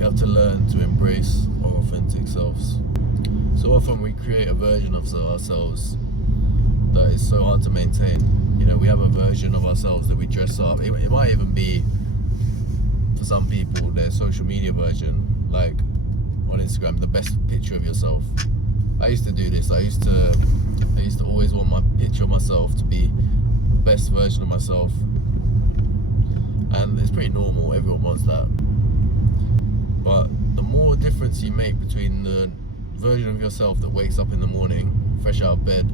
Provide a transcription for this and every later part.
we have to learn to embrace our authentic selves. So often we create a version of ourselves that is so hard to maintain. You know, we have a version of ourselves that we dress up. It might even be, for some people, their social media version, like on Instagram, the best picture of yourself. I used to do this. I used to always want my picture of myself to be the best version of myself, and it's pretty normal. Everyone wants that. But the more difference you make between the version of yourself that wakes up in the morning, fresh out of bed,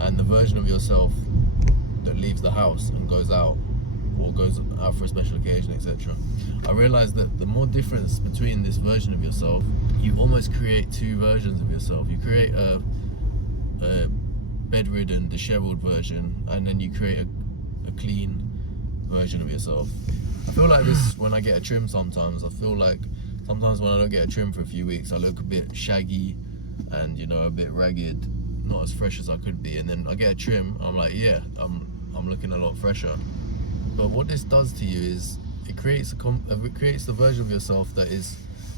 and the version of yourself that leaves the house and goes out, or goes out for a special occasion, etc. I realized that the more difference between this version of yourself, you almost create two versions of yourself. You create a bedridden, disheveled version, and then you create a clean version of yourself. I feel like this when I get a trim sometimes. I feel like sometimes when I don't get a trim for a few weeks, I look a bit shaggy and, you know, a bit ragged, not as fresh as I could be. And then I get a trim, I'm like, yeah, I'm looking a lot fresher. But what this does to you is it creates the version of yourself that is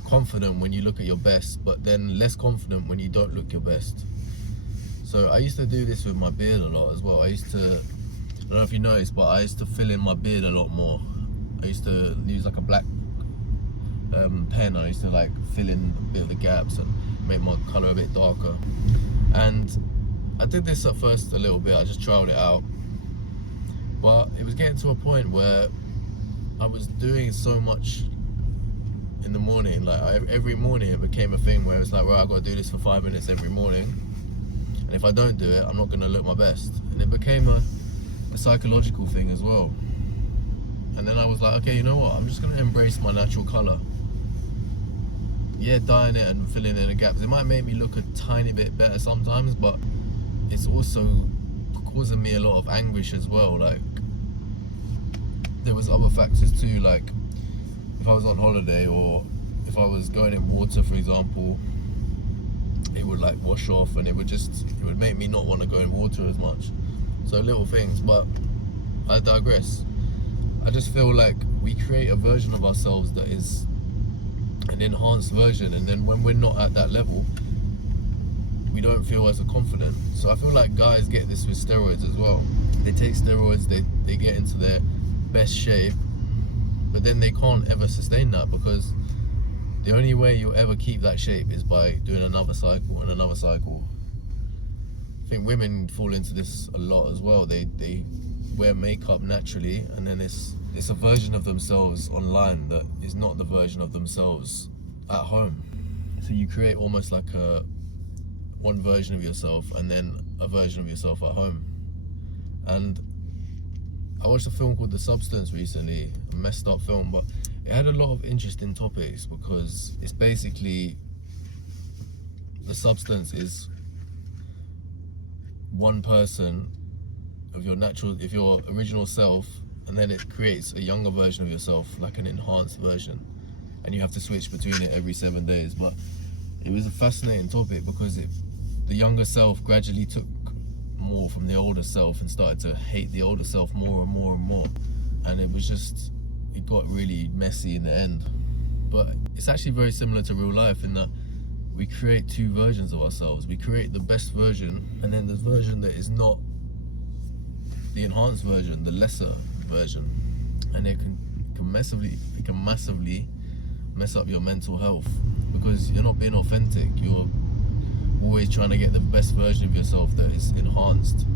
confident when you look at your best, but then less confident when you don't look your best. So I used to do this with my beard a lot as well. I don't know if you noticed, but I used to fill in my beard a lot more. I used to use like a black pen. I used to like fill in a bit of the gaps and make my colour a bit darker. And I did this at first a little bit. I just trialed it out. But it was getting to a point where I was doing so much in the morning. Like every morning it became a thing where it was like, right, I've got to do this for 5 minutes every morning. And if I don't do it, I'm not going to look my best. And it became a psychological thing as well. And then I was like, okay, you know what? I'm just going to embrace my natural colour. Yeah, dyeing it and filling in the gaps, it might make me look a tiny bit better sometimes, but it's also causing me a lot of anguish as well. Like, there was other factors too, like if I was on holiday or if I was going in water, for example, it would like wash off and it would make me not want to go in water as much. So little things, but I digress. I just feel like we create a version of ourselves that is an enhanced version, and then when we're not at that level, we don't feel as confident. So I feel like guys get this with steroids as well. They take steroids, they get into their best shape, but then they can't ever sustain that, because the only way you'll ever keep that shape is by doing another cycle and another cycle. I think women fall into this a lot as well. They wear makeup naturally, and then it's a version of themselves online that is not the version of themselves at home. So you create almost like one version of yourself and then a version of yourself at home. And I watched a film called The Substance recently, a messed up film, but it had a lot of interesting topics, because it's basically, the substance is one person of your original self, and then it creates a younger version of yourself, like an enhanced version, and you have to switch between it every 7 days. But it was a fascinating topic, because the younger self gradually took more from the older self and started to hate the older self more and more and more, and it got really messy in the end. But it's actually very similar to real life in that we create two versions of ourselves. We create the best version, and then the version that is not the enhanced version, the lesser version, and it can massively mess up your mental health, because you're not being authentic. You're always trying to get the best version of yourself that is enhanced,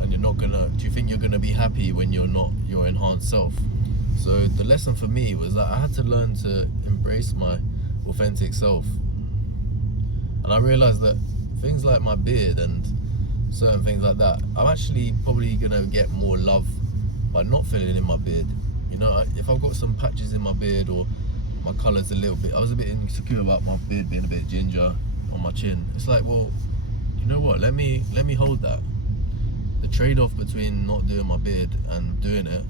and do you think you're gonna be happy when you're not your enhanced self? So the lesson for me was that I had to learn to embrace my authentic self, and I realized that things like my beard and certain things like that, I'm actually probably gonna get more love by not filling in my beard. You know, if I've got some patches in my beard or my colour's a little bit, I was a bit insecure about my beard being a bit ginger on my chin. It's like, well, you know what, let me hold that. The trade-off between not doing my beard and doing it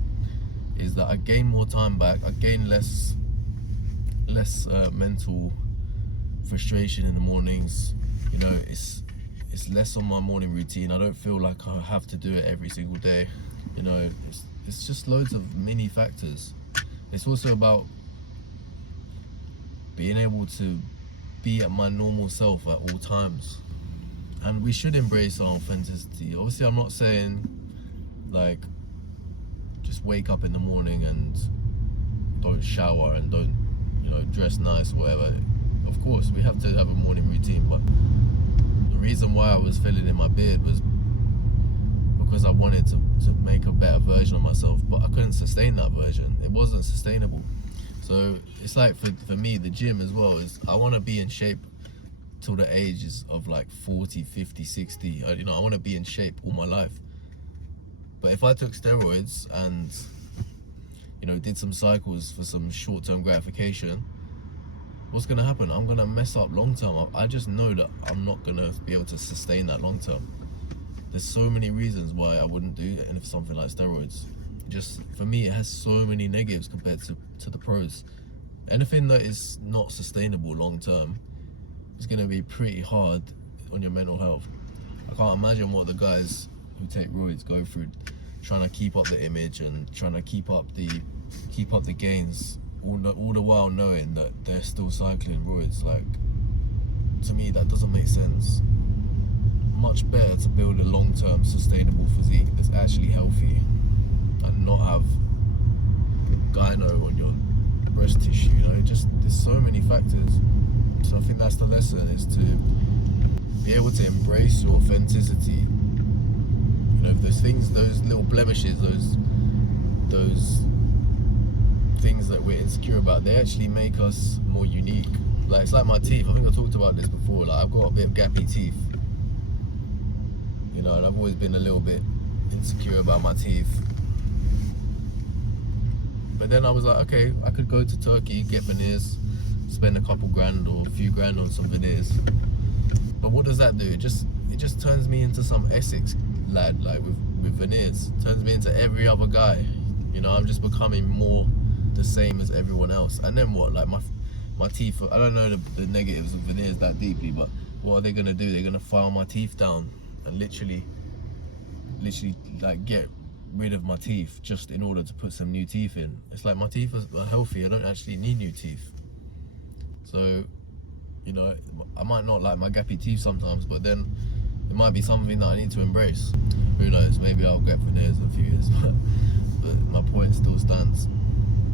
is that I gain more time back. I gain less mental frustration in the mornings. You know, it's less on my morning routine. I don't feel like I have to do it every single day. You know, it's just loads of mini factors. It's also about being able to be at my normal self at all times. And we should embrace our authenticity. Obviously, I'm not saying like just wake up in the morning and don't shower and don't, you know, dress nice or whatever. Of course, we have to have a morning routine, but the reason why I was filling in my beard was because I wanted to make a better version of myself, but I couldn't sustain that version. It wasn't sustainable. So it's like for me, the gym as well, is I want to be in shape till the ages of like 40, 50, 60. You know, I want to be in shape all my life. But if I took steroids and, you know, did some cycles for some short-term gratification, what's going to happen? I'm going to mess up long-term. I just know that I'm not going to be able to sustain that long-term. There's so many reasons why I wouldn't do something like steroids. Just, for me, it has so many negatives compared to the pros. Anything that is not sustainable long-term is going to be pretty hard on your mental health. I can't imagine what the guys who take roids go through, trying to keep up the image and trying to keep up the gains, all the while knowing that they're still cycling roids. Like, to me, that doesn't make sense. Much better to build a long-term sustainable physique that's actually healthy and not have gyno on your breast tissue. You know, just there's so many factors. So I think that's the lesson, is to be able to embrace your authenticity. You know, those things, those little blemishes, those things that we're insecure about, they actually make us more unique. Like, it's like my teeth. I think I talked about this before. Like, I've got a bit of gappy teeth. You know, and I've always been a little bit insecure about my teeth. But then I was like, okay, I could go to Turkey, get veneers, spend a couple grand or a few grand on some veneers. But what does that do? It just turns me into some Essex lad, like with veneers. It turns me into every other guy. You know, I'm just becoming more the same as everyone else. And then what? Like my teeth, I don't know the negatives of veneers that deeply, but what are they gonna do? They're gonna file my teeth down and literally like get rid of my teeth just in order to put some new teeth in. It's like my teeth are healthy. I don't actually need new teeth. So, you know, I might not like my gappy teeth sometimes, but then it might be something that I need to embrace. Who knows? Maybe I'll get veneers in a few years, but my point still stands.